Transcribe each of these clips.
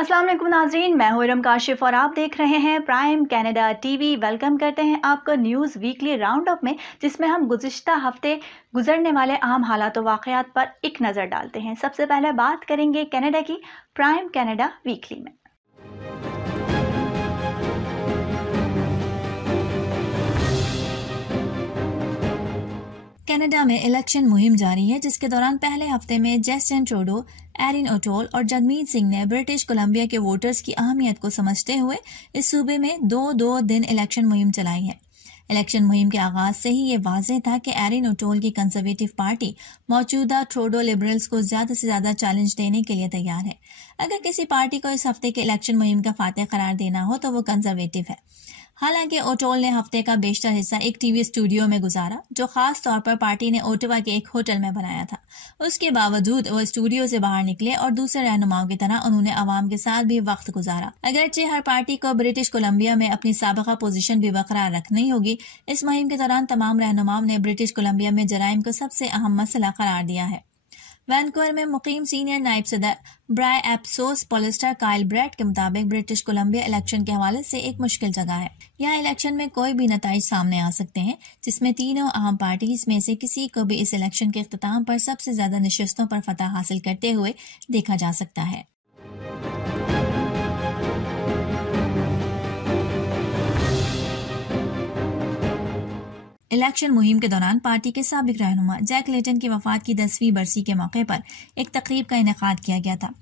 अस्सलाम वालेकुम नाज़रीन, मैं हूं इरम काशिफ और आप देख रहे हैं प्राइम कनाडा टीवी। वेलकम करते हैं आपको न्यूज़ वीकली राउंड अप में, जिसमें हम गुज़िश्ता हफ्ते गुजरने वाले अहम हालात व वाक़यात पर एक नज़र डालते हैं। सबसे पहले बात करेंगे कनाडा की प्राइम कनाडा वीकली में। कनाडा में इलेक्शन मुहिम जारी है, जिसके दौरान पहले हफ्ते में जस्टिन ट्रूडो, एरिन ओटोल और जगमीत सिंह ने ब्रिटिश कोलंबिया के वोटर्स की अहमियत को समझते हुए इस सूबे में दो दिन इलेक्शन मुहिम चलाई है। इलेक्शन मुहिम के आगाज से ही ये वाज़ेह था कि एरिन ओटोल की कंजर्वेटिव पार्टी मौजूदा ट्रूडो लिबरल्स को ज्यादा से ज्यादा चैलेंज देने के लिए तैयार है। अगर किसी पार्टी को इस हफ्ते के इलेक्शन मुहिम का फातेह करार देना हो तो वो कंजर्वेटिव है। हालांकि ओटोल ने हफ्ते का बेशतर हिस्सा एक टीवी स्टूडियो में गुजारा, जो खास तौर पर पार्टी ने ओटावा के एक होटल में बनाया था। उसके बावजूद वो स्टूडियो से बाहर निकले और दूसरे रहनुमाओं की तरह उन्होंने आवाम के साथ भी वक्त गुजारा। अगरचे हर पार्टी को ब्रिटिश कोलंबिया में अपनी साबिका पोजीशन भी बरकरार रखनी होगी, इस मुहिम के दौरान तमाम रहनुमाओं ने ब्रिटिश कोलंबिया में जराइम को सबसे अहम मसला करार दिया है। वैनकूवर में मुकीम सीनियर नायब सदर ब्राय एप्सोस पोलिस्टर काइल ब्रेड के मुताबिक ब्रिटिश कोलंबिया इलेक्शन के हवाले से एक मुश्किल जगह है। यहाँ इलेक्शन में कोई भी नताइज सामने आ सकते हैं, जिसमें तीनों अहम पार्टीज में से किसी को भी इस इलेक्शन के इख्तिताम पर सबसे ज्यादा नशिस्तों पर फतह हासिल करते हुए देखा जा सकता है। इलेक्शन मुहिम के दौरान पार्टी के साबिक रहनुमा जैक लेटन की वफात की 10वीं बरसी के मौके पर एक तकरीब का इनेकाद किया गया था।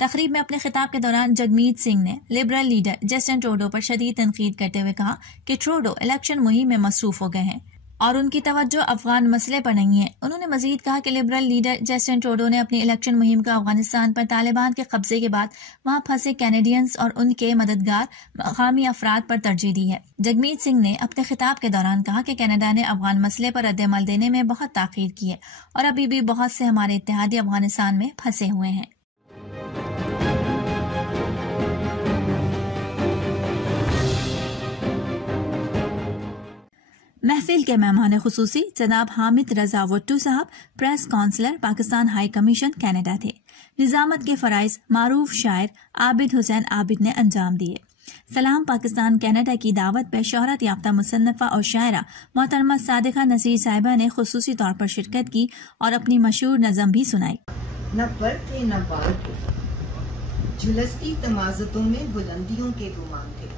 तकरीब में अपने खिताब के दौरान जगमीत सिंह ने लिबरल लीडर जस्टिन ट्रूडो पर शदीद तनकीद करते हुए कहा कि ट्रूडो इलेक्शन मुहिम में मसरूफ हो गए हैं और उनकी तवज्जो अफगान मसले पर नहीं है। उन्होंने मजीद कहा कि लिबरल लीडर जस्टिन ट्रूडो ने अपनी इलेक्शन मुहिम का अफगानिस्तान पर तालिबान के कब्जे के बाद वहां फंसे कैनेडियंस और उनके मददगार मकामी अफराद पर तरजीह दी है। जगमीत सिंह ने अपने खिताब के दौरान कहा कि कनाडा ने अफगान मसले पर रद्द-ए-अमल देने में बहुत ताख़ीर की है और अभी भी बहुत से हमारे इत्तेहादी अफगानिस्तान में फंसे हुए हैं। महफिल के मेहमान खुसूसी जनाब हामिद रजा वट्टू साहब press counsellor Pakistan high commission Canada थे। निजामत के फराइज मारूफ शायर आबिद हुसैन आबिद ने अंजाम दिए। सलाम पाकिस्तान कनाडा की दावत पर शोहरत याफ्ता मुसन्नफा और शायरा मोहतरमा सादिका नसीर साहिबा ने खुसूसी तौर पर शिरकत की और अपनी मशहूर नज़म भी सुनाई। न पर थे न पार थे, झुलसती तमाज़तों में बुलंदियों के गुमान थे।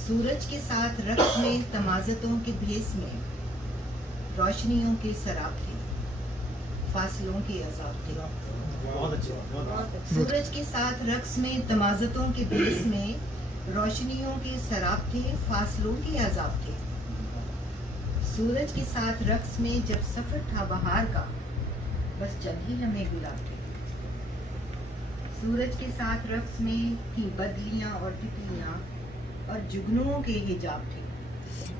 सूरज के साथ रक्त में तमाज़तों के भेस में रोशनियों के सराब थे, फासलों के अज़ाब थे। बहुत अच्छे। सूरज के साथ रक्स में तमाज़तों के भेस में रोशनियों के सराब थे, फासलों के अज़ाब थे। सूरज के साथ रक्स में जब सफर था बहार का, बस चंद ही लम्हे गुलाब थे। सूरज के साथ रक्स में थी बदलियां और तितलियां और जुगनुओं के हिजाब थे।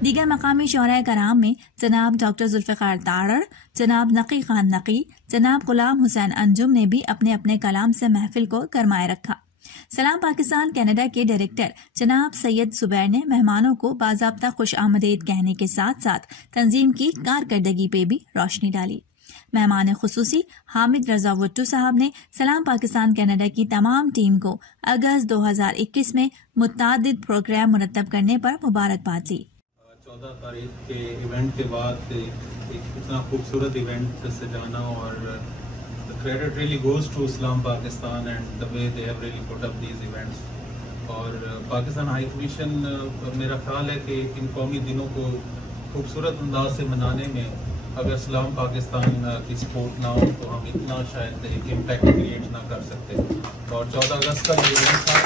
दीगर मकामी शोहराए कराम में जनाब डॉक्टर जुल्फ़िकार तारड़, जनाब नकी खान नकी, जनाब गुलाम हुसैन अंजुम ने भी अपने अपने कलाम से महफिल को गरमाए रखा। सलाम पाकिस्तान कनाडा के डायरेक्टर जनाब सैयद सुबैर ने मेहमानों को बाज़ाब्ता खुश आमदीद कहने के साथ साथ तंजीम की कारकर्दगी पे भी रोशनी डाली। मेहमान खुसूसी हामिद रजा वट्टू साहब ने सलाम पाकिस्तान कनाडा की तमाम टीम को अगस्त 2021 में मुतअद्दिद प्रोग्राम मुरतब करने पर मुबारकबाद दी। 14 तारीख के इवेंट के बाद एक इतना खूबसूरत इवेंट सजाना और the credit really goes to Islam Pakistan and the way they have really put up these events. और पाकिस्तान हाई कमीशन मेरा ख्याल है कि इन कौमी दिनों को खूबसूरत अंदाज से मनाने में अगर सलाम पाकिस्तान की सपोर्ट ना हो तो हम इतना शायद एक इम्पैक्ट क्रिएट ना कर सकते। और 14 अगस्त का जो इवेंट था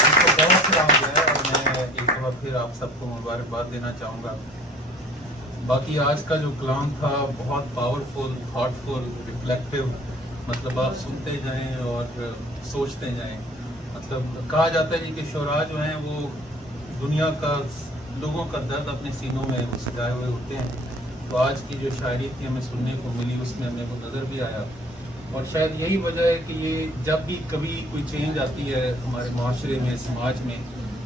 उसको बहुत खराब है और मैं एक बार फिर आप सबको मुबारकबाद देना चाहूँगा। बाकी आज का जो कलाम था बहुत पावरफुल, थॉटफुल, रिफ्लेक्टिव, मतलब आप सुनते जाएं और सोचते जाएं। मतलब कहा जाता है कि शोरा जो हैं वो दुनिया का लोगों का दर्द अपने सीनों में सजाए हुए होते हैं। तो आज की जो शायरी थी हमें सुनने को मिली, उसमें हमें वो नज़र भी आया और शायद यही वजह है कि ये जब भी कभी कोई चेंज आती है हमारे माशरे में, समाज में,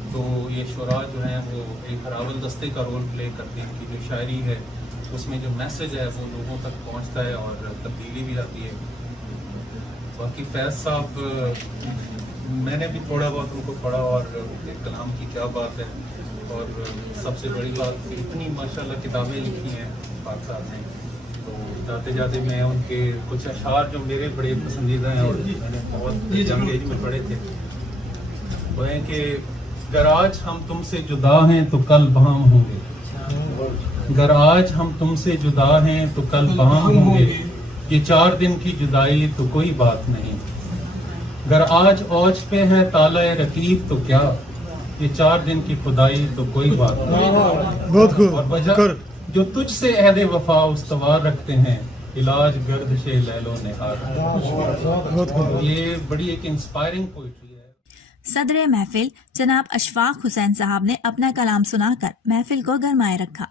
तो ये शोरा जो हैं वो एक हरावल दस्ते का रोल प्ले करते हैं कि जो शायरी है उसमें जो मैसेज है वो लोगों तक पहुंचता है और तब्दीली भी आती है। बाकी फैज़ साहब मैंने भी थोड़ा बहुत उनको पढ़ा और कलाम की क्या बात है। और सबसे बड़ी बात इतनी माशाल्लाह किताबें लिखी हैं पाक साहब ने। तो जाते जाते मैं उनके कुछ अशार जो मेरे बड़े पसंदीदा हैं और मैंने बहुत यंग एज में पढ़े थे, वो है कि अगर आज हम तुमसे जुदा हैं तो कल वहाँ होंगे, अगर आज हम तुमसे जुदा हैं तो कल वहाँ होंगे, ये 4 दिन की जुदाई तो कोई बात नहीं, अगर आज औज पे है ताला रकीब तो क्या, ये 4 दिन की खुदाई तो कोई बात नहीं। बहुत खूब। और वजह जो तुझसे अहद वफा उस्तवार रखते हैं, इलाज गर्दिशे लैलो निहार। ये बड़ी एक इंस्पायरिंग पोइट्री है। सदर महफिल जनाब अशफाक हुसैन साहब ने अपना कलाम सुनाकर महफिल को गरमाए रखा।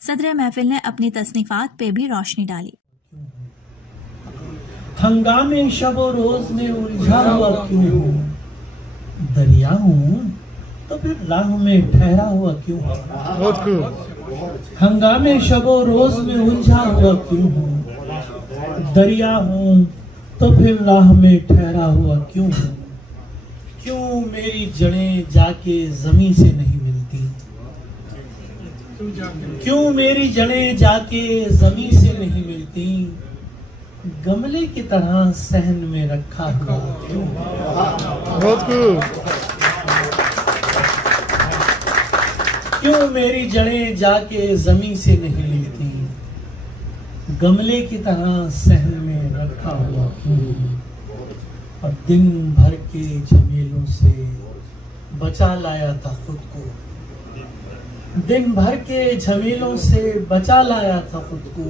सदर महफिल ने अपनी तसनीफात पे भी रोशनी डाली। हंगामे शबो रोज में उलझा हुआ क्यों हूँ, दरिया हूँ तो फिर राह में ठहरा हुआ क्यों हूँ, हंगामे शबो रोज में उलझा हुआ क्यों हूँ, दरिया हूँ तो फिर राह में ठहरा हुआ क्यों हूँ, क्यों मेरी जड़ें जाके जमीन से नहीं मिलती, क्यों मेरी जड़ें जाके जमीन से नहीं मिलती, गमले की तरह सहन में रखा हुआ क्यों, क्यों मेरी जड़ें जाके जमीन से नहीं मिलती, गमले की तरह सहन में रखा हुआ क्यों, और दिन भर के झमेलों से बचा लाया था खुद को, दिन भर के झमेलों से बचा लाया था खुद को,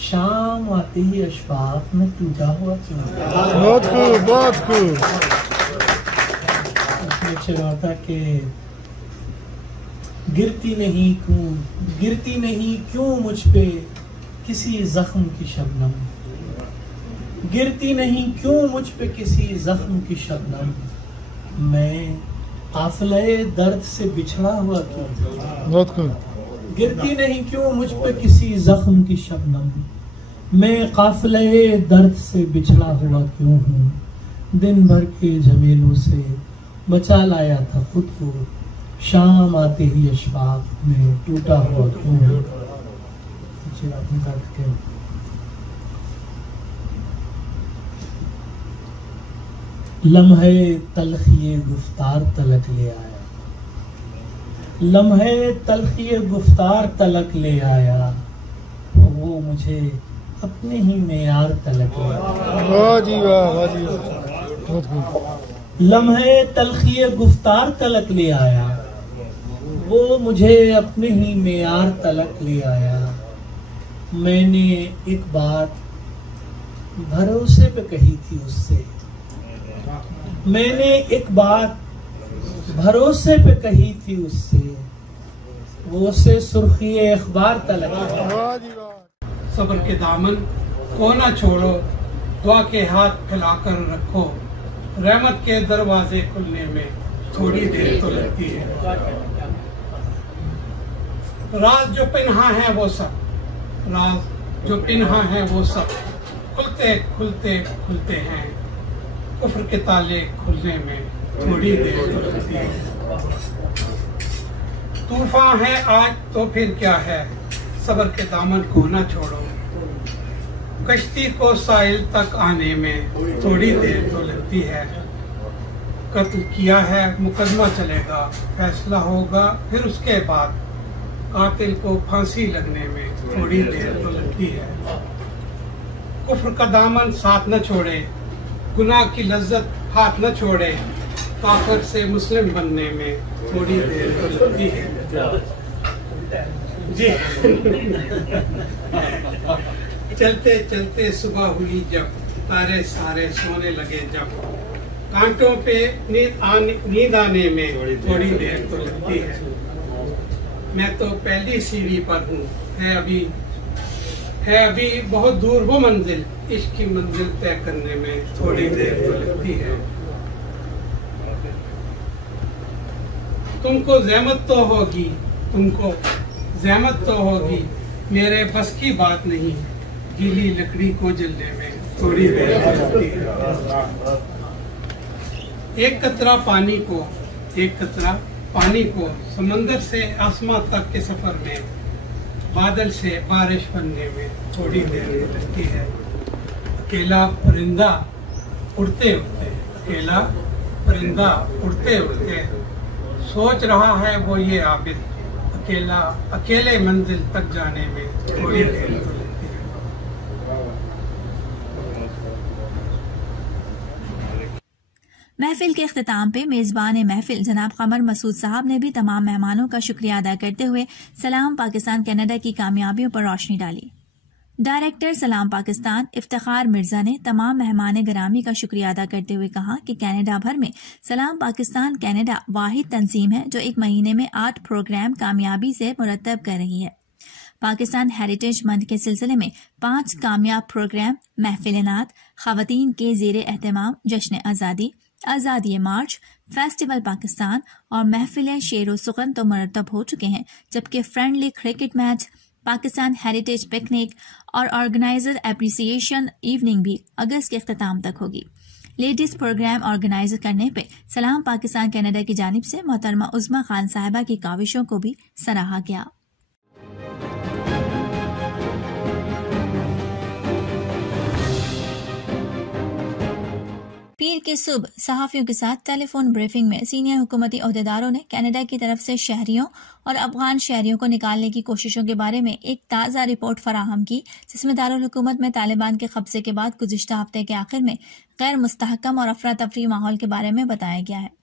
शाम आते ही अशफाक में टूटा हुआ क्यों। बहुत खूब, बहुत खूब। उसमें चिराता के गिरती नहीं क्यों मुझ पे किसी जख्म की शबनम, गिरती नहीं क्यों मुझ पे किसी जख्म की शबनम, मैं काफिले दर्द से बिछड़ा हुआ क्यों, बहुत खूब। गिरती नहीं क्यों मुझ पे किसी जख्म की शबनम, मैं काफिले दर्द से बिछड़ा हुआ क्यों हूँ, दिन भर के झमेलों से बचा लाया था खुद को, शाम आते ही अशफाक में टूटा हुआ क्यों हूँ। लम्हे तलखिए गुफ्तार तलक ले आया, लम्हे तलखिए गुफ्तार तलक ले आया, वो मुझे अपने ही मेयार तलक ले आया। वाह जी वाह, वाह जी वाह, बहुत खूब। लम्हे तलखिए गुफ्तार तलक ले आया, वो मुझे अपने ही मेयार तलक ले आया, मैंने एक बात भरोसे पे कही थी उससे, मैंने एक बात भरोसे पे कही थी उससे, वो से सुर्खी अखबार तलक। सब्र के दामन को ना छोड़ो, दुआ के हाथ फैलाकर रखो, रहमत के दरवाजे खुलने में थोड़ी देर तो लगती है, राज जो पिन्हा है वो सब, राज जो पिन्हा है वो सब खुलते खुलते खुलते हैं, कुफ्र के ताले खुलने में थोड़ी देर तो लगती है, तूफान है आज तो फिर क्या है, सब्र के दामन को न छोड़ो, कश्ती को साहिल तक आने में थोड़ी देर तो लगती है, कत्ल किया है मुकदमा चलेगा, फैसला होगा फिर उसके बाद, कातिल को फांसी लगने में थोड़ी देर तो लगती है, कुफ्र का दामन साथ न छोड़े, गुनाह की लज्जत हाथ न छोड़े, काफिर से मुस्लिम बनने में थोड़ी देर तो लगती है। जी चलते चलते सुबह हुई जब, तारे सारे सोने लगे जब, कांटों पे नींद आने में थोड़ी देर तो लगती है, मैं तो पहली सीढ़ी पर हूँ, है अभी बहुत दूर वो मंजिल, इश्क की मंजिल तय करने में थोड़ी देर तो लगती है, तुमको ज़हमत तो होगी, तुमको ज़हमत तो होगी, मेरे बस की बात नहीं, गीली लकड़ी को जलने में थोड़ी देर लगती है, एक कतरा पानी को समंदर से आसमां तक के सफर में, बादल से बारिश बनने में थोड़ी देर लगती है। अकेला परिंदा उड़ते उड़ते सोच रहा है वो ये आबिद, अकेले मंजिल तक जाने में थोड़ी देर लगती है। महफिल के इख्तिताम पे मेजबान महफिल जनाब कमर मसूद साहब ने भी तमाम मेहमानों का शुक्रिया अदा करते हुए सलाम पाकिस्तान कनाडा की कामयाबियों पर रोशनी डाली। डायरेक्टर सलाम पाकिस्तान इफ्तिखार मिर्जा ने तमाम मेहमान गिरामी का शुक्रिया अदा करते हुए कहा कि कनाडा भर में सलाम पाकिस्तान कनाडा वाहिद तंजीम है जो एक महीने में 8 प्रोग्राम कामयाबी से मुरतब कर रही है। पाकिस्तान हेरिटेज मंथ के सिलसिले में 5 कामयाब प्रोग्राम महफिल-ए-नात, खवातीन के ज़ेरे एहतमाम जश्न आज़ादी मार्च, फेस्टिवल पाकिस्तान और महफिल शेर व सुखन तो मुरतब हो चुके हैं, जबकि friendly cricket match, Pakistan heritage picnic और ऑर्गेनाइजर एप्रिसिएशन इवनिंग भी अगस्त के इख्तिताम तक होगी। लेडीज प्रोग्राम ऑर्गेनाइज करने पे सलाम पाकिस्तान कनाडा की जानिब से मोहतरमा उज़्मा खान साहिबा की काविशों को भी सराहा गया। पीर की सुबह सहाफियों के साथ टेलीफोन ब्रीफिंग में सीनियर हुकूमती ओहदेदारों ने कनाडा की तरफ से शहरियों और अफगान शहरियों को निकालने की कोशिशों के बारे में एक ताज़ा रिपोर्ट फराहम की, जिसमें दारुल हुकूमत में तालिबान के कब्जे के बाद गुज़िश्ता हफ्ते के आखिर में गैर मुस्तहकम और अफरा तफरी माहौल के बारे में बताया गया है।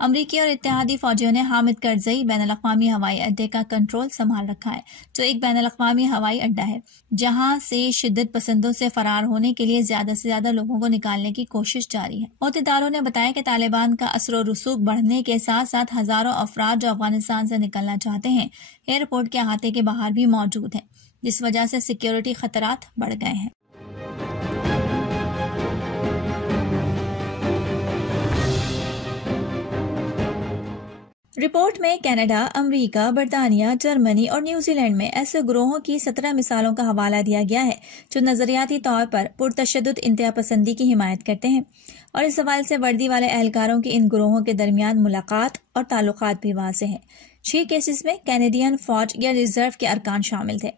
अमरीकी और इत्तेहादी फौजियों ने हामिद करजई बैनुल-अक़वामी हवाई अड्डे का कंट्रोल संभाल रखा है, जो एक बैनुल-अक़वामी हवाई अड्डा है जहां से शिद्दत पसंदों से फरार होने के लिए ज्यादा से ज्यादा लोगों को निकालने की कोशिश जारी है। ओहदेदारों ने बताया कि तालिबान का असर रसूख बढ़ने के साथ साथ हजारों अफराद जो अफगानिस्तान से निकलना चाहते हैं एयरपोर्ट के अहाते के बाहर भी मौजूद हैं, जिस वजह से सिक्योरिटी खतरात बढ़ गए हैं। रिपोर्ट में कनाडा, अमेरिका, बरतानिया, जर्मनी और न्यूजीलैंड में ऐसे गिरोहों की 17 मिसालों का हवाला दिया गया है जो नजरियाती तौर पर पुरतशद्दुद इंतहा पसंदी की हिमायत करते हैं, और इस हवाले से वर्दी वाले एहलकारों की इन गिरोहों के दरमियान मुलाकात और ताल्लुकात भी वाज़ेह हैं। 6 केसेस में कैनेडियन फौज या रिजर्व के अरकान शामिल थे।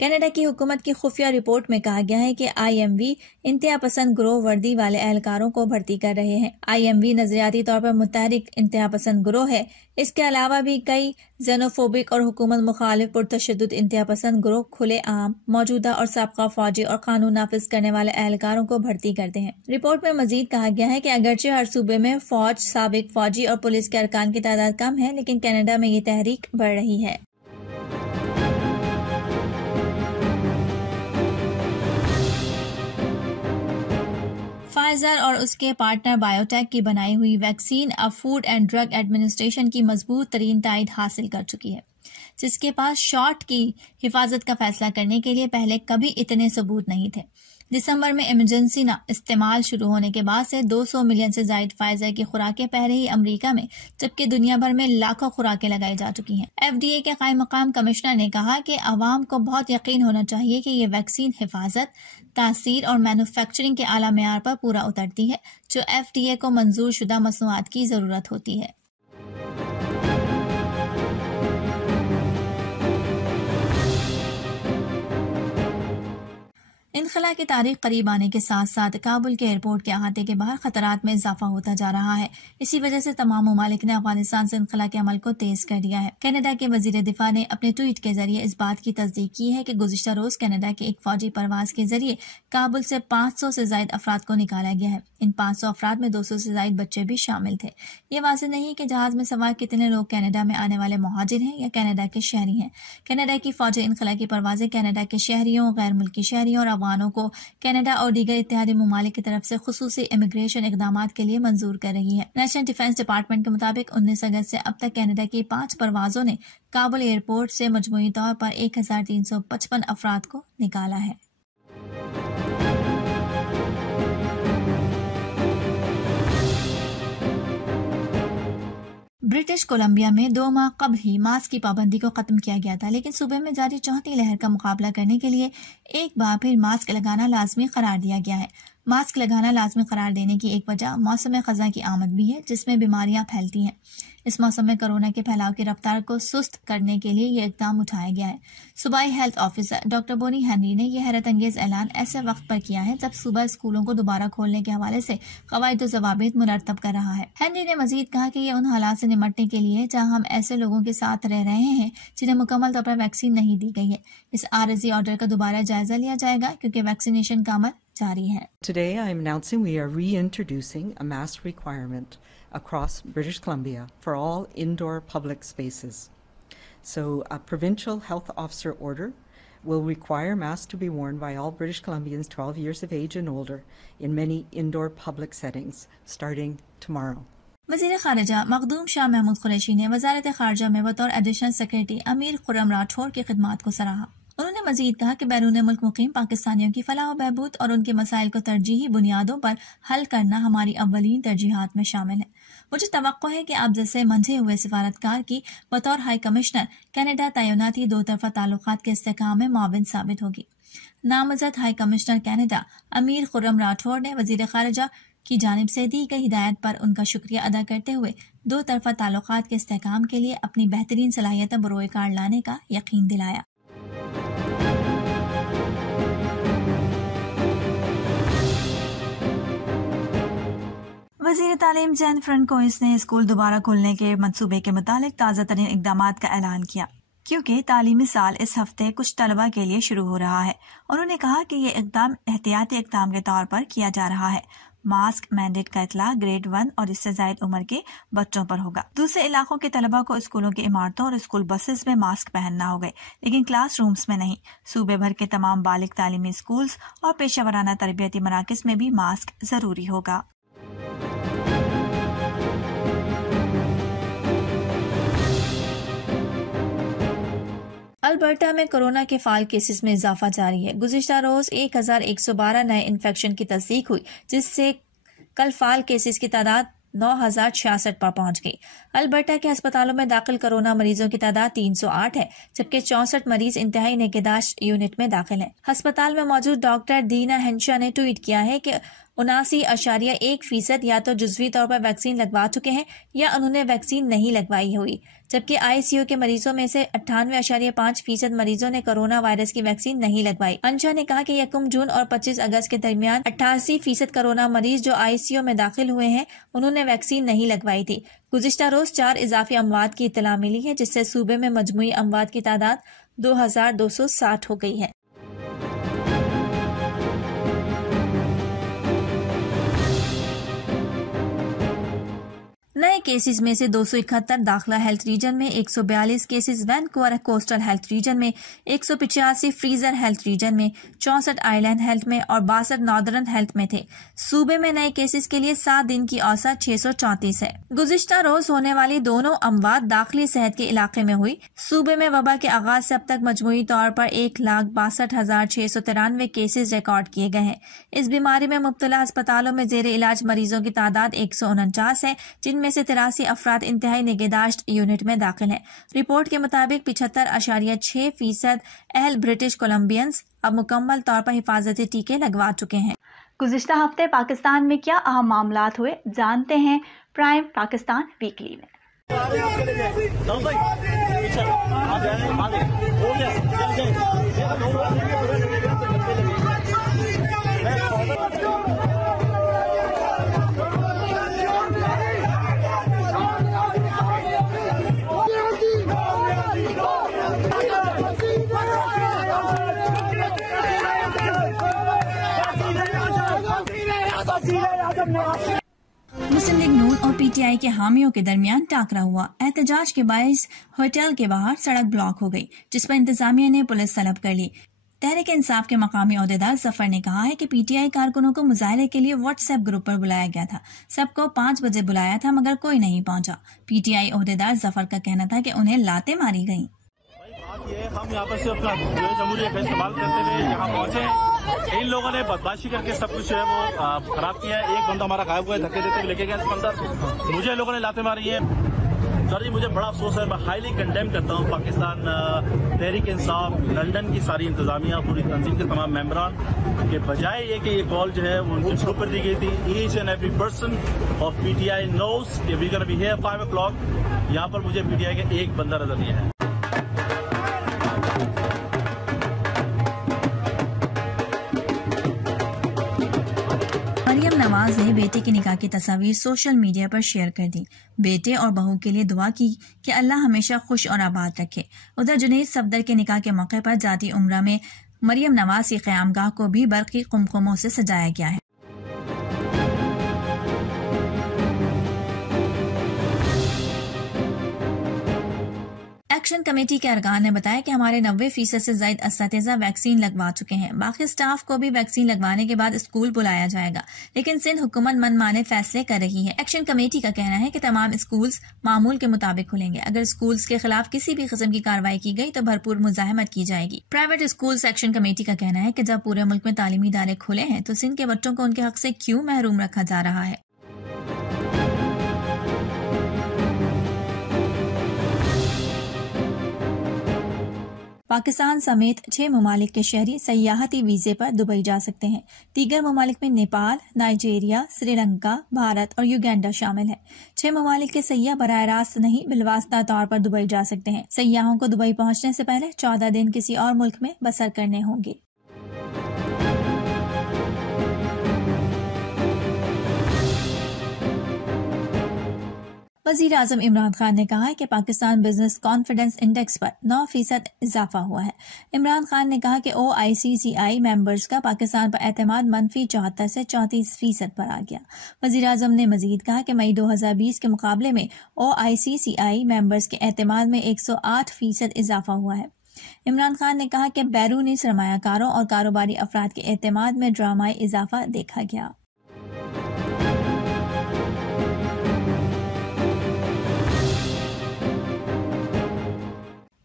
कनाडा की हुकूमत की खुफिया रिपोर्ट में कहा गया है कि IMV इंतहा पसंद गिरोह वर्दी वाले एहलकारों को भर्ती कर रहे हैं। IMV नजरियाती तौर पर मुतहरिक इंतहा पसंद गिरोह है। इसके अलावा भी कई जेनोफोबिक और हुकूमत मुखालिफ पुरतशद्दुद इंतहा पसंद गिरोह खुले आम, मौजूदा और साबका फौजी और कानून नाफिज करने वाले एहलकारों को भर्ती करते हैं। रिपोर्ट में मजीद कहा गया है कि अगरचे हर सूबे में फौज, साबिक फौजी और पुलिस के अरकान की तादाद कम है, लेकिन कनाडा में ये तहरीक बढ़ रही है। फाइजर और उसके पार्टनर बायोटेक की बनाई हुई वैक्सीन अब फूड एंड ड्रग एडमिनिस्ट्रेशन की मजबूत तरीन तायद हासिल कर चुकी है, जिसके पास शॉट की हिफाजत का फैसला करने के लिए पहले कभी इतने सबूत नहीं थे। दिसंबर में इमरजेंसी इस्तेमाल शुरू होने के बाद से 200 मिलियन से जायद फाइजर की खुराकें पहले ही अमेरिका में, जबकि दुनिया भर में लाखों खुराकें लगाई जा चुकी हैं। FDA के कायम मकाम कमिश्नर ने कहा कि आवाम को बहुत यकीन होना चाहिए कि ये वैक्सीन हिफाजत, तासीर और मैन्युफैक्चरिंग के आला मेयार पर पूरा उतरती है, जो FDA को मंजूर शुदा मसनूआत की जरूरत होती है। इनखला की तारीख करीब आने के साथ साथ काबुल के एयरपोर्ट के अहाते के बाहर खतरात में इजाफा होता जा रहा है। इसी वजह से तमाम ममालिक ने अफगानिस्तान से इनखला के अमल को तेज कर दिया है। कनाडा के वजीर दिफा ने अपने ट्वीट के जरिए इस बात की तस्दीक की है कि गुज़िश्ता रोज कनाडा के एक फौजी परवाज के जरिए काबुल से 500 से जायद अफराद को निकाला गया है। इन 500 अफराद में 200 से जायद बच्चे भी शामिल थे। ये वाज़ेह नहीं कि जहाज में सवार कितने लोग कनाडा में आने वाले मुहाजिर हैं या कनाडा के शहरी हैं। कनाडा की फौजी इनखला की परवाजें कनाडा के शहरियों, गैर मुल्की शहरियों और अफगानों को कनाडा और दीगर इत्तेहादी ममालिक की तरफ से खुसूसी इमिग्रेशन इकदामात के लिए मंजूर कर रही है। नेशनल डिफेंस डिपार्टमेंट के मुताबिक 19 अगस्त से अब तक कनाडा की 5 परवाजों ने काबुल एयरपोर्ट से मजमूई तौर पर 1355 अफराद को निकाला है। ब्रिटिश कोलंबिया में 2 माह कबल ही मास्क की पाबंदी को खत्म किया गया था, लेकिन सूबे में जारी चौथी लहर का मुकाबला करने के लिए एक बार फिर मास्क लगाना लाजमी करार दिया गया है। मास्क लगाना लाजमी करार देने की एक वजह मौसम ख़ज़ा की आमद भी है, जिसमें बीमारियां फैलती हैं। इस मौसम में कोरोना के फैलाव की रफ्तार को सुस्त करने के लिए ये इक़दाम उठाया गया है। सूबाई हेल्थ ऑफिसर डॉक्टर बोनी हेनरी ने यह हैरत अंगेज ऐलान ऐसे वक्त पर किया है जब सूबा स्कूलों को दोबारा खोलने के हवाले से कवायद और ज़वाबित मुरतब कर रहा है। हेनरी ने मजीद कहा कि ये उन हालात से निपटने के लिए जहाँ हम ऐसे लोगों के साथ रह रहे हैं जिन्हें मुकम्मल तौर पर वैक्सीन नहीं दी गई है। इस आरज़ी ऑर्डर का दोबारा जायजा लिया जाएगा क्योंकि वैक्सीनेशन का अमल जारी है। Today I am announcing we are reintroducing a mask requirement across British Columbia for all indoor public spaces. So a provincial health officer order will require masks to be worn by all British Columbians 12 years of age and older in many indoor public settings starting tomorrow. वज़ीर ख़ारिजा मखदूम शाह महमूद कुरैशी ने वज़ारत ख़ारिजा में बतौर additional secretary अमीर खुर्रम राठौर की खिदमात को सराहा। उन्होंने मजीद कहा कि बैरून मुल्क मुकीम पाकिस्तानियों की फलाह व बहबूद और उनके मसाइल को तरजीही बुनियादों पर हल करना हमारी अव्वलीन तरजीहात में शामिल है। मुझे तवक्को है कि आप जैसे मंझे हुए सिफारतकार की बतौर हाई कमिश्नर कनाडा तैनाती दो तरफा ताल्लुकात के इस्तेहकाम में मुआविन साबित होगी। नामजद हाई कमिश्नर कनाडा अमीर खुर्रम राठौर ने वज़ीर ख़ारिजा की जानिब से दी गई हिदायत पर उनका शुक्रिया अदा करते हुए दो तरफा ताल्लुकात के इस्तेहकाम के लिए अपनी बेहतरीन सलाहियतें बरोए कार लाने का यकीन दिलाया। वज़ीर तालीम जैन फ्रांकोइस ने स्कूल दोबारा खोलने के मंसूबे के मुतालिक ताज़ा तरीन इक़दामात का ऐलान किया क्योंकि तालीमी साल इस हफ्ते कुछ तलबा के लिए शुरू हो रहा है। उन्होंने कहा कि ये इक़दाम एहतियाती इक़दाम के तौर पर किया जा रहा है। मास्क मैंडेट का इतला ग्रेड 1 और इससे ज़ायद उम्र के बच्चों पर होगा। दूसरे इलाकों के तलबा को स्कूलों की इमारतों और स्कूल बसेस में मास्क पहनना होगा, लेकिन क्लासरूम्स में नहीं। सूबे भर के तमाम बालिग तालीमी स्कूल्स और पेशेवराना तरबियती मराकज़ में भी मास्क जरूरी होगा। अल्बर्टा में कोरोना के फाल केसेस में इजाफा जारी है। गुज़िश्ता रोज 1112 नए इन्फेक्शन की तस्दीक हुई, जिससे कल फाल केसेस की तादाद 9066 पर पहुंच गई। अल्बर्टा के अस्पतालों में दाखिल कोरोना मरीजों की तादाद 308 है, जबकि 64 मरीज इंतहाई निगहदाश्त यूनिट में दाखिल हैं। अस्पताल में मौजूद डॉक्टर दीना हेंशा ने ट्वीट किया है कि 79.1% या तो जुज़वी तौर पर वैक्सीन लगवा चुके हैं या उन्होंने वैक्सीन नहीं लगवाई हुई, जबकि आईसीयू के मरीजों में से 98.5% मरीजों ने कोरोना वायरस की वैक्सीन नहीं लगवाई। अंशा ने कहा कि 1 जून और 25 अगस्त के दरमियान 88% कोरोना मरीज जो आईसीयू में दाखिल हुए हैं उन्होंने वैक्सीन नहीं लगवाई थी। गुज़िश्ता रोज 4 इजाफी अमवात की इत्तला मिली है, जिससे सूबे में मजमूई अमवात की तादाद 2260 हो गई है। नए केसेस में से 271 दाखला हेल्थ रीजन में, 142 cases Vancouver coastal health region में, 185 फ्रीजर हेल्थ रीजन में, 64 आइलैंड हेल्थ में और 62 नॉर्दर्न हेल्थ में थे। सूबे में नए केसेस के लिए 7 दिन की औसत 634 है। गुज़िश्ता रोज होने वाली दोनों अमवात दाखिली सेहत के इलाके में हुई। सूबे में वबा के आगाज से अब तक मजमूई तौर पर 1,62,693 केसेस रिकॉर्ड किए गए हैं। इस बीमारी में मुब्तला अस्पतालों में जेर इलाज मरीजों की तादाद 149 है, जिनमें से 83 अफराद इंतहाई निगहदाश्त यूनिट में दाखिल हैं। रिपोर्ट के मुताबिक 75.6% अहल ब्रिटिश कोलंबियंस अब मुकम्मल तौर पर हिफाजती टीके लगवा चुके हैं। गुज़िश्ता हफ्ते पाकिस्तान में क्या अहम मामलात हुए, जानते हैं प्राइम पाकिस्तान वीकली में। मुस्लिम लीग नून और पीटीआई के हामियों के दरमियान टाकरा हुआ। एहतजाज के बायस होटल के बाहर सड़क ब्लॉक हो गई, जिस पर इंतजामिया ने पुलिस तलब कर ली। तहरीक इंसाफ के मकामी ओहदेदार जफर ने कहा है कि पीटीआई कारकुनों को मुजाहरे के लिए व्हाट्सएप ग्रुप पर बुलाया गया था। सबको 5 बजे बुलाया था मगर कोई नहीं पहुंचा। पीटीआई ओहदेदार जफर का कहना था कि उन्हें लातें मारी गईं। हम यहाँ पर से अपना जमहूरियत का इस्तेमाल करते हुए यहाँ पहुंचे। इन लोगों ने बदमाशी करके सब कुछ जो है वो खराब किया है। एक बंदा हमारा गायब हुआ है, धक्के देते हुए लेके गया अंदर। मुझे लोगों ने लाते मारी है। सर जी मुझे बड़ा अफसोस है, मैं हाईली कंडेम करता हूँ पाकिस्तान तहरीक इंसाफ, लंदन की सारी इंतजामिया, पूरी तंजीम के तमाम मेंबरान के बजाय ये कि ये कॉल जो है वो उनके थ्रू कर दी गई थी। Each and every person of PTI knows कि we gonna be here 5 o'clock। यहाँ पर मुझे PTI का एक बंदा नजर नहीं है। मरियम नवाज ने बेटे की निकाह की तस्वीर सोशल मीडिया पर शेयर कर दी। बेटे और बहू के लिए दुआ की कि अल्लाह हमेशा खुश और आबाद रखे। उधर जुनैद सफदर के निकाह के मौके पर जाती उम्रा में मरियम नवाज की क़यामगाह को भी बरक़ी कुमकुमों से सजाया गया है। एक्शन कमेटी के अरकान ने बताया कि हमारे 90% से ज्यादा असातिज़ा वैक्सीन लगवा चुके हैं। बाकी स्टाफ को भी वैक्सीन लगवाने के बाद स्कूल बुलाया जाएगा, लेकिन सिंध हुकूमत मनमाने फैसले कर रही है। एक्शन कमेटी का कहना है कि तमाम स्कूल्स मामूल के मुताबिक खुलेंगे। अगर स्कूल्स के खिलाफ किसी भी किस्म की कार्रवाई की गई तो भरपूर मुजाहमत की जाएगी। प्राइवेट स्कूल्स एक्शन कमेटी का कहना है कि जब पूरे मुल्क में तालीमी इदारे खुले हैं तो सिंध के बच्चों को उनके हक से क्यों महरूम रखा जा रहा है। पाकिस्तान समेत 6 ममालिक के शहरी सयाहती वीजे पर दुबई जा सकते हैं। दीगर ममालिक में नेपाल, नाइजीरिया, श्रीलंका, भारत और युगांडा शामिल है। 6 ममालिक के सयाह बराह रास्त नहीं बिलवास्ता तौर पर दुबई जा सकते हैं। सयाहों को दुबई पहुंचने से पहले 14 दिन किसी और मुल्क में बसर करने होंगे। वज़ीर आज़म इमरान खान ने कहा है कि पाकिस्तान बिजनेस कॉन्फिडेंस इंडेक्स पर 9% इजाफा हुआ है। इमरान खान ने कहा कि OICCI मेंबर्स का पाकिस्तान पर एतमाद -74 से 34% पर आ गया। वज़ीर आज़म ने मजीद कहा कि मई 2020 के मुकाबले में OICCI मेंबर्स के एतमाद में 108% इजाफा हुआ है। इमरान खान ने कहा कि बैरूनी सरमायाकारों और कारोबारी अफराद के एतमाद में ड्रामाई इजाफा देखा गया।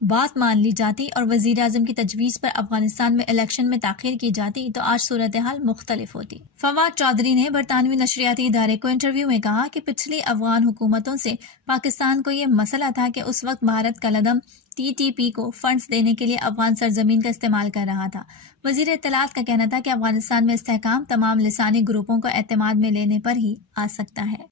बात मान ली जाती और वजीर आजम की तजवीज़ पर अफगानिस्तान में इलेक्शन में ताख़ीर की जाती तो आज सूरत हाल मुख्तलिफ होती। फवाद चौधरी ने बरतानवी नशरियाती इदारे को इंटरव्यू में कहा कि पिछली अफगान हुकूमतों से पाकिस्तान को ये मसला था कि उस वक्त भारत का लदम TTP को फंड्स देने के लिए अफगान सरजमीन का इस्तेमाल कर रहा था। वजीर इत्तलात का कहना था कि अफगानिस्तान में इस्तेहकाम तमाम लिसानी ग्रुपों को एतमाद में लेने पर ही आ सकता है।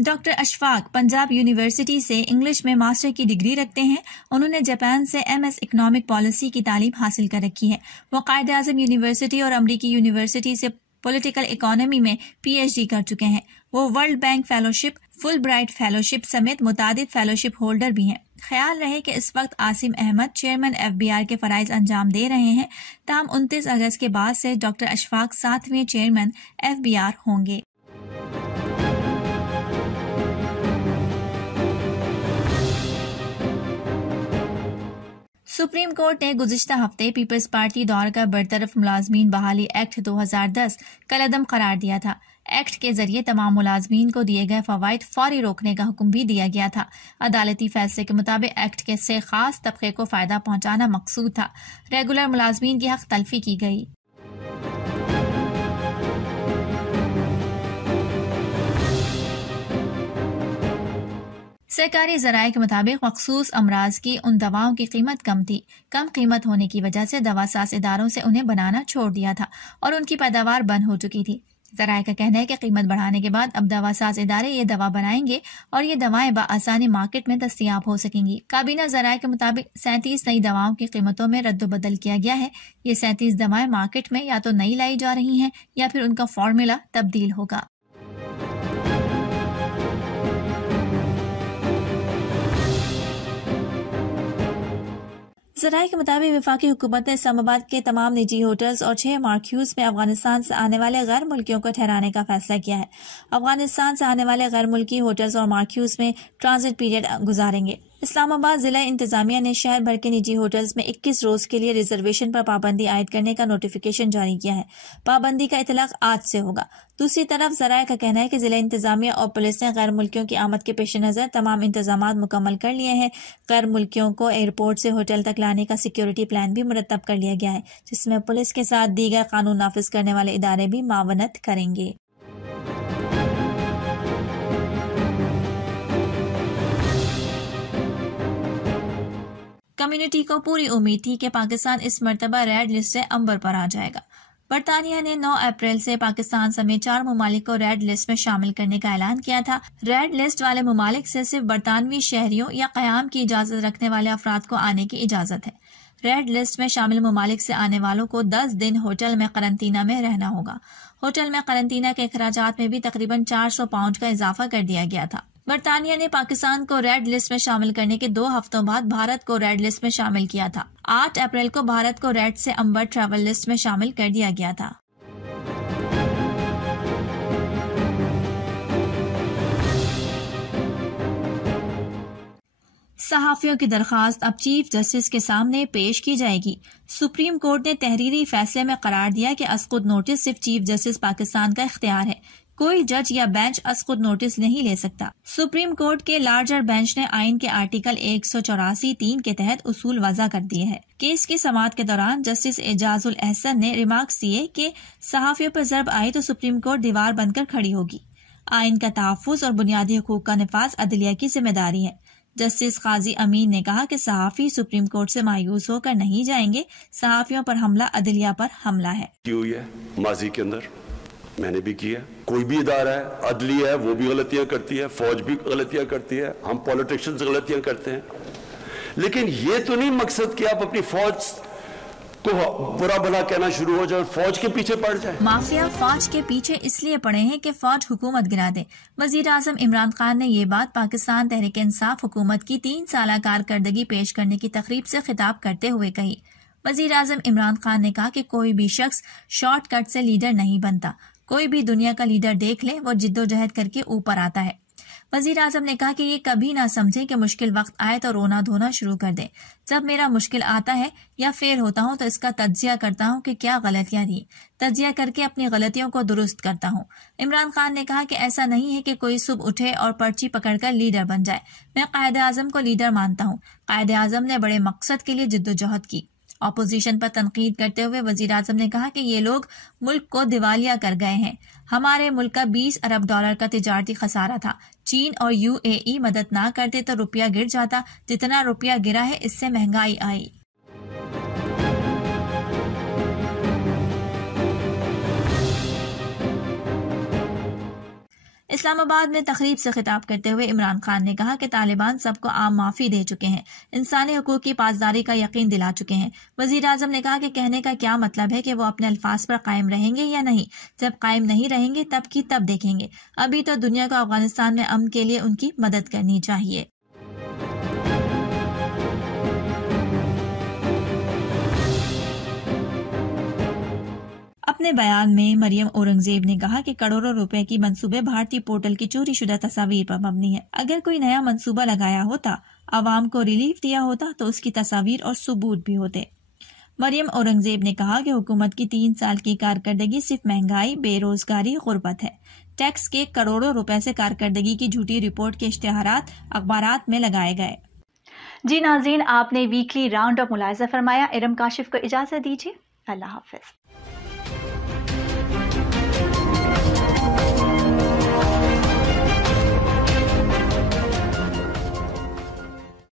डॉक्टर अशफाक पंजाब यूनिवर्सिटी से इंग्लिश में मास्टर की डिग्री रखते हैं। उन्होंने जापान से MS इकोनॉमिक पॉलिसी की तालीम हासिल कर रखी है। वो कायद आज़म यूनिवर्सिटी और अमरीकी यूनिवर्सिटी से पॉलिटिकल इकोनॉमी में PhD कर चुके हैं। वो world bank fellowship, full bright fellowship समेत मुतादिद फेलोशिप होल्डर भी हैं। ख्याल रहे कि इस वक्त आसिम अहमद चेयरमैन FBR के फराइज अंजाम दे रहे हैं। ताहम 29 अगस्त के बाद से डॉक्टर अशफाक 7वें चेयरमैन FBR होंगे। सुप्रीम कोर्ट ने गुज़िश्ता हफ्ते पीपल्स पार्टी दौर का बरतरफ मुलाजमीन बहाली एक्ट 2010 कलअदम करार दिया था। एक्ट के जरिए तमाम मुलाजमीन को दिए गए फवाइद फौरी रोकने का हुक्म भी दिया गया था। अदालती फैसले के मुताबिक एक्ट के से खास तबके को फायदा पहुंचाना मकसूद था। रेगुलर मुलाजमीन की हक तलफी की गई। सरकारी ज़राए के मुताबिक मखसूस अमराज की उन दवाओं की कीमत कम थी। कम कीमत होने की वजह से दवासाज इदारों से उन्हें बनाना छोड़ दिया था और उनकी पैदावार बंद हो चुकी थी। ज़राए का कहना है कि कीमत बढ़ाने के बाद अब दवासाज इदारे ये दवा बनाएंगे और ये दवाएं बआसानी मार्केट में दस्तयाब हो सकेंगी। काबीना ज़राए के मुताबिक 37 नई दवाओं की कीमतों में रद्द-बदल किया गया है। ये 37 दवाएं मार्केट में या तो नई लाई जा रही हैं या फिर उनका फॉर्मूला तब्दील होगा। ज़राए के मुताबिक वफाकी हुकूमत ने इस्लामाबाद के तमाम निजी होटल्स और 6 मार्क्यूज में अफगानिस्तान से आने वाले गैर मुल्कियों को ठहराने का फैसला किया है। अफगानिस्तान से आने वाले गैर मुल्की होटल्स और मार्क्यूज में ट्रांजिट पीरियड गुजारेंगे। इस्लामाबाद जिला इंतजामिया ने शहर भर के निजी होटल्स में 21 रोज के लिए रिजर्वेशन पर पाबंदी आयद करने का नोटिफिकेशन जारी किया है। पाबंदी का इतलाक आज से होगा। दूसरी तरफ ज़राए का कहना है कि जिला इंतजामिया और पुलिस ने गैर मुल्कियों की आमद के पेश नज़र तमाम इंतजामात मुकम्मल कर लिए हैं। गैर मुल्कियों को एयरपोर्ट से होटल तक लाने का सिक्योरिटी प्लान भी मुरतब कर लिया गया है, जिसमें पुलिस के साथ दीगर कानून नाफिज करने वाले इदारे भी मावनत करेंगे। कम्युनिटी को पूरी उम्मीद थी कि पाकिस्तान इस मर्तबा रेड लिस्ट से अंबर पर आ जाएगा। बरतानिया ने 9 अप्रैल से पाकिस्तान समेत 4 ममालिक को रेड लिस्ट में शामिल करने का ऐलान किया था। रेड लिस्ट वाले ममालिक से सिर्फ बरतानवी शहरियों या क़याम की इजाजत रखने वाले अफराद को आने की इजाजत है। रेड लिस्ट में शामिल ममालिक से आने वालों को 10 दिन होटल में करंतना में रहना होगा। होटल में करंतना के अखराजात में भी तकरीबन 400 पाउंड का इजाफा कर दिया गया था। बरतानिया ने पाकिस्तान को रेड लिस्ट में शामिल करने के 2 हफ्तों बाद भारत को रेड लिस्ट में शामिल किया था। 8 अप्रैल को भारत को रेड से अंबर ट्रैवल लिस्ट में शामिल कर दिया गया था। सहाफियों की दरखास्त अब चीफ जस्टिस के सामने पेश की जाएगी। सुप्रीम कोर्ट ने तहरीरी फैसले में करार दिया कि अस्कुद नोटिस सिर्फ चीफ जस्टिस पाकिस्तान का इख्तियार है। कोई जज या बेंच अस्कुद नोटिस नहीं ले सकता। सुप्रीम कोर्ट के लार्जर बेंच ने आइन के आर्टिकल 184(3) के तहत उसूल वज़ा कर दिए हैं। केस की समाअत के दौरान जस्टिस एजाजुल एहसन ने रिमार्क्स दिए कि सहाफियों पर ज़रब आई तो सुप्रीम कोर्ट दीवार बनकर खड़ी होगी। आइन का तहफ़्फ़ुज़ और बुनियादी हुकूक का निफाज अदलिया की जिम्मेदारी है। जस्टिस काजी अमीन ने कहा कि सहाफी सुप्रीम कोर्ट से मायूस होकर नहीं जाएंगे। सहाफियों पर हमला अदलिया पर हमला है। माजी के अंदर मैंने भी किया, कोई भी इदारा है, अदलिया है, वो भी गलतियां करती है, फौज भी गलतियां करती है, हम पॉलिटिशियंस गलतियां करते हैं। लेकिन ये तो नहीं मकसद कि आप अपनी फौज को बुरा भला कहना शुरू हो जाए, फौज के पीछे पड़ जाए। माफिया फौज के पीछे इसलिए पड़े हैं कि फौज हुकूमत गिरा दे। वजीर आजम इमरान खान ने ये बात पाकिस्तान तहरीक इंसाफ हुकूमत की 3 साला कारकर्दगी पेश करने की तकरीब से खिताब करते हुए कही। वजीर आजम इमरान खान ने कहा कि कोई भी शख्स शॉर्टकट से लीडर नहीं बनता। कोई भी दुनिया का लीडर देख ले, वो जिद्दोजहद करके ऊपर आता है। वजीर आजम ने कहा कि ये कभी ना समझे कि मुश्किल वक्त आए तो रोना धोना शुरू कर दे। जब मेरा मुश्किल आता है या फेल होता हूँ तो इसका तज्जिया करता हूँ कि क्या गलतियां थी, तज्जिया करके अपनी गलतियों को दुरुस्त करता हूँ। इमरान खान ने कहा कि ऐसा नहीं है कि कोई सुबह उठे और पर्ची पकड़कर लीडर बन जाए। मैं कायदे आजम को लीडर मानता हूँ। कायदे आजम ने बड़े मकसद के लिए जिद्दोजहद की। ऑपोजिशन पर तनकीद करते हुए वजीर आजम ने कहा कि ये लोग मुल्क को दिवालिया कर गए हैं। हमारे मुल्क का 20 अरब डॉलर का तिजारती खसारा था। चीन और UAE मदद ना करते तो रुपया गिर जाता। जितना रुपया गिरा है इससे महंगाई आई। इस्लामाबाद में तकरीब से खिताब करते हुए इमरान खान ने कहा कि तालिबान सबको आम माफी दे चुके हैं, इंसानी हुकूक की पासदारी का यकीन दिला चुके हैं। वजीर आजम ने कहा कि कहने का क्या मतलब है कि वो अपने अल्फाज पर कायम रहेंगे या नहीं। जब कायम नहीं रहेंगे तब की तब देखेंगे। अभी तो दुनिया को अफगानिस्तान में अमन के लिए उनकी मदद करनी चाहिए। अपने बयान में मरियम औरंगजेब ने कहा कि करोड़ों रुपए की मंसूबे भारतीय पोर्टल की चोरी शुदा तस्वीर पर मबनी है। अगर कोई नया मंसूबा लगाया होता, आवाम को रिलीफ दिया होता तो उसकी तस्वीर और सबूत भी होते। मरियम औरंगजेब ने कहा कि हुकूमत की 3 साल की कारकर्दगी सिर्फ महंगाई, बेरोजगारी, गुर्बत है। टैक्स के करोड़ों रुपए से कारकर्दगी की झूठी रिपोर्ट के इश्तिहारात अखबारात में लगाए गए। जी नाज़रीन, आपने वीकली राउंड अप मुलाहिज़ा फरमाया। इरम काशिफ को इजाजत दीजिए। अल्लाह हाफिज।